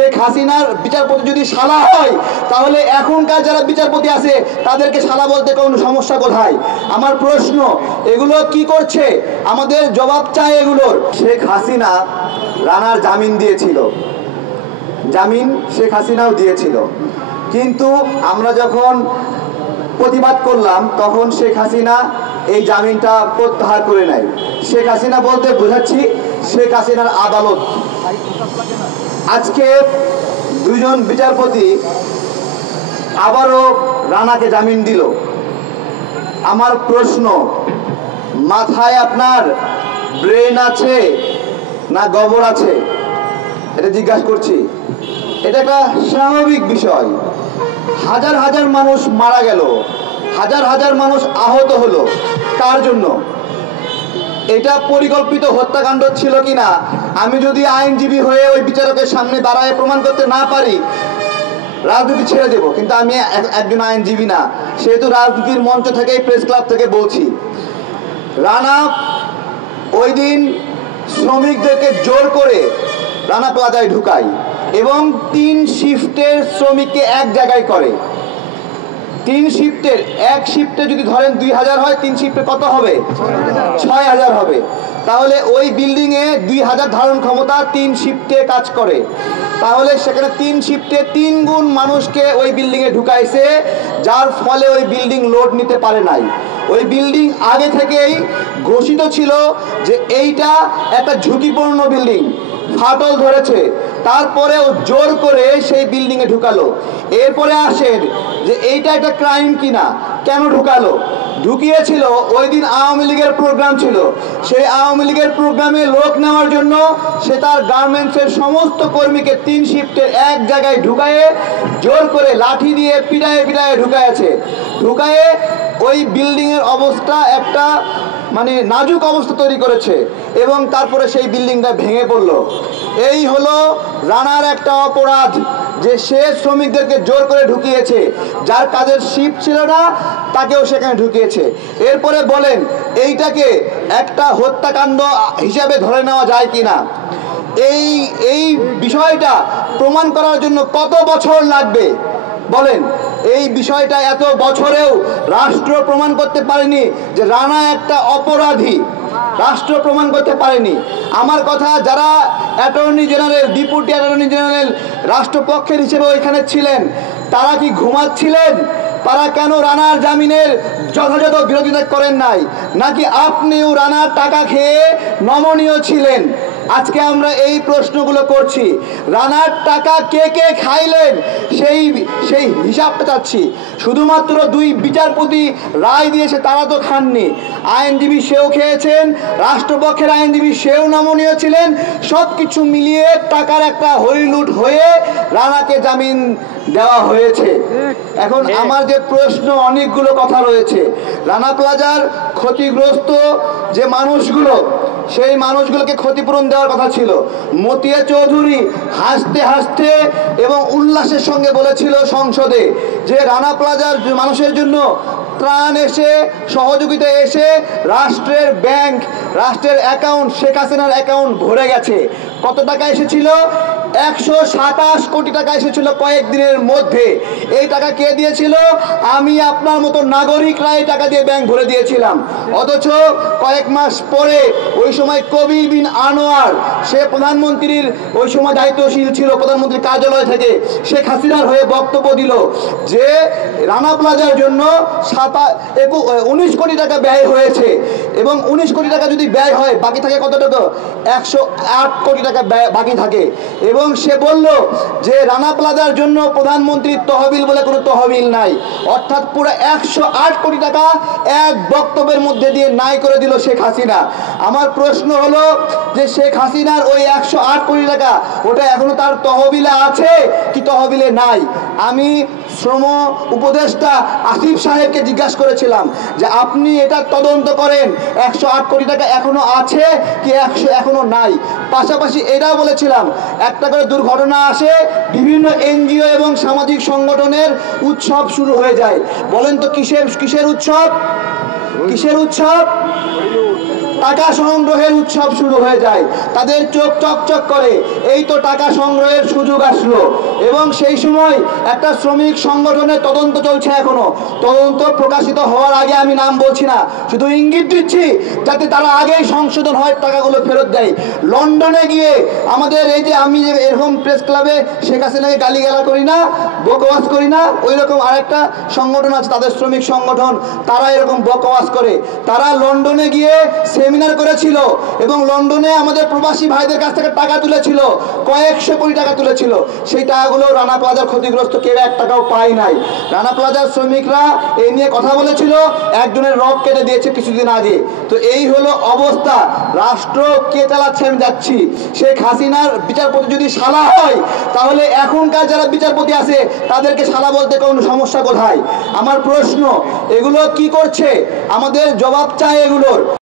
শেখ হাসিনার বিচারপতি যদি শালা হয় তাহলে এখনকার যারা বিচারপতি আছে তাদেরকে শালা বলতে কোনো সমস্যা কোথায়? আমার প্রশ্ন, এগুলো কি করছে? আমাদের জবাব চাই এগুলোর। শেখ হাসিনা রানার জামিন দিয়েছিল, জামিন শেখ হাসিনাও দিয়েছিল, কিন্তু আমরা যখন প্রতিবাদ করলাম তখন শেখ হাসিনা এই জামিনটা প্রত্যাহার করে নেয়। শেখ হাসিনা বলতে বোঝাচ্ছি শেখ হাসিনার আদালত। আজকে দুজন বিচারপতি আবারও রানাকে জামিন দিল। আমার প্রশ্ন, মাথায় আপনার ব্রেন আছে না গোবর আছে? এটা জিজ্ঞাসা করছি। এটা একটা স্বাভাবিক বিষয়। হাজার হাজার মানুষ মারা গেল, হাজার হাজার মানুষ আহত হলো, কার জন্য? এটা পরিকল্পিত হত্যাকাণ্ড ছিল কিনা আমি যদি আইনজীবী হয়ে ওই বিচারকের সামনে দাঁড়ায় প্রমাণ করতে না পারি, রাজনীতি ছেড়ে দেব। কিন্তু আমি একজন আইনজীবী না, সেহেতু রাজনীতির মঞ্চ থেকে, প্রেস ক্লাব থেকে বলছি, রানা ওই দিন শ্রমিকদেরকে জোর করে রানা প্লাজায় ঢুকায় এবং 3 শিফটের শ্রমিককে এক জায়গায় করে। 3 শিফটের, এক শিফটে যদি ধরেন 2000 হয়, 3 শিফটে কত হবে? 6000 হবে। তাহলে ওই বিল্ডিংয়ে 2000 ধারণ ক্ষমতা 3 শিফটে কাজ করে। তাহলে সেখানে 3 শিফটে 3 গুণ মানুষকে ওই বিল্ডিংয়ে ঢুকাইছে, যার ফলে ওই বিল্ডিং লোড নিতে পারে নাই। ওই বিল্ডিং আগে থেকেই ঘোষিত ছিল যে এইটা একটা ঝুঁকিপূর্ণ বিল্ডিং, ফাটল ধরেছে, তারপরেও জোর করে সেই বিল্ডিংয়ে ঢুকালো। এরপরে আসেন যে এইটা একটা ক্রাইম কিনা, কেন ঢুকালো? ঢুকিয়েছিল ওই দিন আওয়ামী লীগের প্রোগ্রাম ছিল, সেই আওয়ামী লীগের প্রোগ্রামে লোক নেওয়ার জন্য সে তার গার্মেন্টসের সমস্ত কর্মীকে 3 শিফটের এক জায়গায় ঢুকায়ে জোর করে লাঠি দিয়ে পিটায়ে পিটায়ে ঢুকাইছে। ঢুকায়ে ওই বিল্ডিংয়ের অবস্থা একটা মানে নাজুক অবস্থা তৈরি করেছে এবং তারপরে সেই বিল্ডিংটা ভেঙে পড়লো। এই হলো রানার একটা অপরাধ যে সে শ্রমিকদেরকে জোর করে ঢুকিয়েছে, যার কাজের শিফট ছিল না তাকেও সেখানে ঢুকিয়েছে। এরপরে বলেন এইটাকে একটা হত্যাকাণ্ড হিসাবে ধরে নেওয়া যায় কিনা? এই বিষয়টা প্রমাণ করার জন্য কত বছর লাগবে বলেন? এই বিষয়টা এত বছরেও রাষ্ট্র প্রমাণ করতে পারেনি যে রানা একটা অপরাধী, রাষ্ট্র প্রমাণ করতে পারেনি। আমার কথা, যারা attorney general, deputy attorney general রাষ্ট্রপক্ষের হিসেবে ওইখানে ছিলেন, তারা কি ঘুমাচ্ছিলেন? তারা কেন রানার জামিনের যথাযথ বিরোধিতা করেন নাই? নাকি আপনিও রানার টাকা খেয়ে নমনীয় ছিলেন? আজকে আমরা এই প্রশ্নগুলো করছি। রানার টাকা কে কে খাইলেন সেই হিসাবটা চাচ্ছি। শুধুমাত্র 2 বিচারপতি রায় দিয়েছে, তারা তো খাননি। আইনজীবী সেও খেয়েছেন, রাষ্ট্রপক্ষের আইনজীবী সেও নমনীয় ছিলেন। সব কিছু মিলিয়ে টাকার একটা হরিলুট হয়ে রানাকে জামিন দেওয়া হয়েছে। এখন আমার যে প্রশ্ন, অনেকগুলো কথা রয়েছে। রানা প্লাজার ক্ষতিগ্রস্ত যে মানুষগুলো, সেই মানুষগুলোকে ক্ষতিপূরণ দেওয়ার কথা ছিল। মতিয়া চৌধুরী হাসতে হাসতে এবং উল্লাসের সঙ্গে বলেছিল সংসদে যে রানা প্লাজার মানুষের জন্য ত্রাণ এসে, সহযোগিতা এসে রাষ্ট্রের ব্যাংক, রাষ্ট্রের অ্যাকাউন্ট, শেখ হাসিনার অ্যাকাউন্ট ভরে গেছে। কত টাকা এসেছিল? 127 কোটি টাকা এসেছিল কয়েকদিনের মধ্যে। এই টাকা কে দিয়েছিল? আমি আপনার মতো নাগরিকরা এই টাকা দিয়ে ব্যাংক ভরে দিয়েছিলাম। অথচ কয়েক মাস পরে ওই সময় কবির বিন আনোয়ার, সে প্রধানমন্ত্রীর ওই সময় দায়িত্বশীল ছিল প্রধানমন্ত্রীর কার্যালয় থেকে, শেখ হাসিনার হয়ে বক্তব্য দিল যে রানা প্লাজার জন্য 19 কোটি টাকা ব্যয় হয়েছে এবং 19 কোটি টাকা যদি ব্যয় হয় বাকি থাকে কত টাকা? 108 কোটি টাকা বাকি থাকে। এবং সে বলল যে রানা প্লাজার জন্য প্রধানমন্ত্রীর তহবিল বলে কোনো তহবিল নাই। অর্থাৎ পুরো 108 কোটি টাকা এক বক্তব্যের মধ্যে দিয়ে নাই করে দিল শেখ হাসিনা। আমার প্রশ্ন হলো যে শেখ হাসিনার ওই 108 কোটি টাকা, ওটা এখনো তার তহবিলে আছে কি তহবিলে নাই? আমি শ্রম উপদেষ্টা আসিফ সাহেবকে জিজ্ঞাসা করেছিলাম যে আপনি এটা তদন্ত করেন, 108 কোটি টাকা এখনো আছে কি এখনো নাই। পাশাপাশি এটাও বলেছিলাম, একটা করে দুর্ঘটনা আসে, বিভিন্ন এনজিও এবং সামাজিক সংগঠনের উৎসব শুরু হয়ে যায়। বলেন তো কিসের উৎসব? কিসের উৎসব? টাকা সংগ্রহের উৎসব শুরু হয়ে যায়, তাদের চোখ চকচক করে, এই তো টাকা সংগ্রহের সুযোগ আসলো। এবং সেই সময় একটা শ্রমিক সংগঠনের তদন্ত চলছে, এখনো তদন্ত প্রকাশিত হওয়ার আগে আমি নাম বলছি না, শুধু ইঙ্গিত দিচ্ছি যাতে তারা আগেই সংশোধন হয়, টাকাগুলো ফেরত দেয়। লন্ডনে গিয়ে আমাদের এই যে আমি যে এরকম প্রেস ক্লাবে শেখ হাসিনাকে গালিগালা করি না, বকওয়াজ করি না, ওই রকম আরেকটা সংগঠন আছে তাদের শ্রমিক সংগঠন, তারা এরকম বকওয়াজ করে। তারা লন্ডনে গিয়ে সেমিনার করেছিল এবং লন্ডনে আমাদের প্রবাসী ভাইদের কাছ থেকে টাকা তুলেছিল, কয়েকশো কোটি টাকা তুলেছিল। সেই টাকাগুলো রানা প্লাজার ক্ষতিগ্রস্ত কেউ 1 টাকাও পায় নাই। রানা প্লাজার শ্রমিকরা এই নিয়ে কথা বলেছিল, একজনের রক কেটে দিয়েছে কিছুদিন আগে। তো এই হলো অবস্থা। রাষ্ট্র কে চালাচ্ছে আমি যাচ্ছি। শেখ হাসিনার বিচারপতি যদি শালা হয়, তাহলে এখনকার যারা বিচারপতি আছে তাদেরকে শালা বলতে কোনো সমস্যা কোথায়? আমার প্রশ্ন, এগুলো কি করছে? আমাদের জবাব চাই এগুলোর।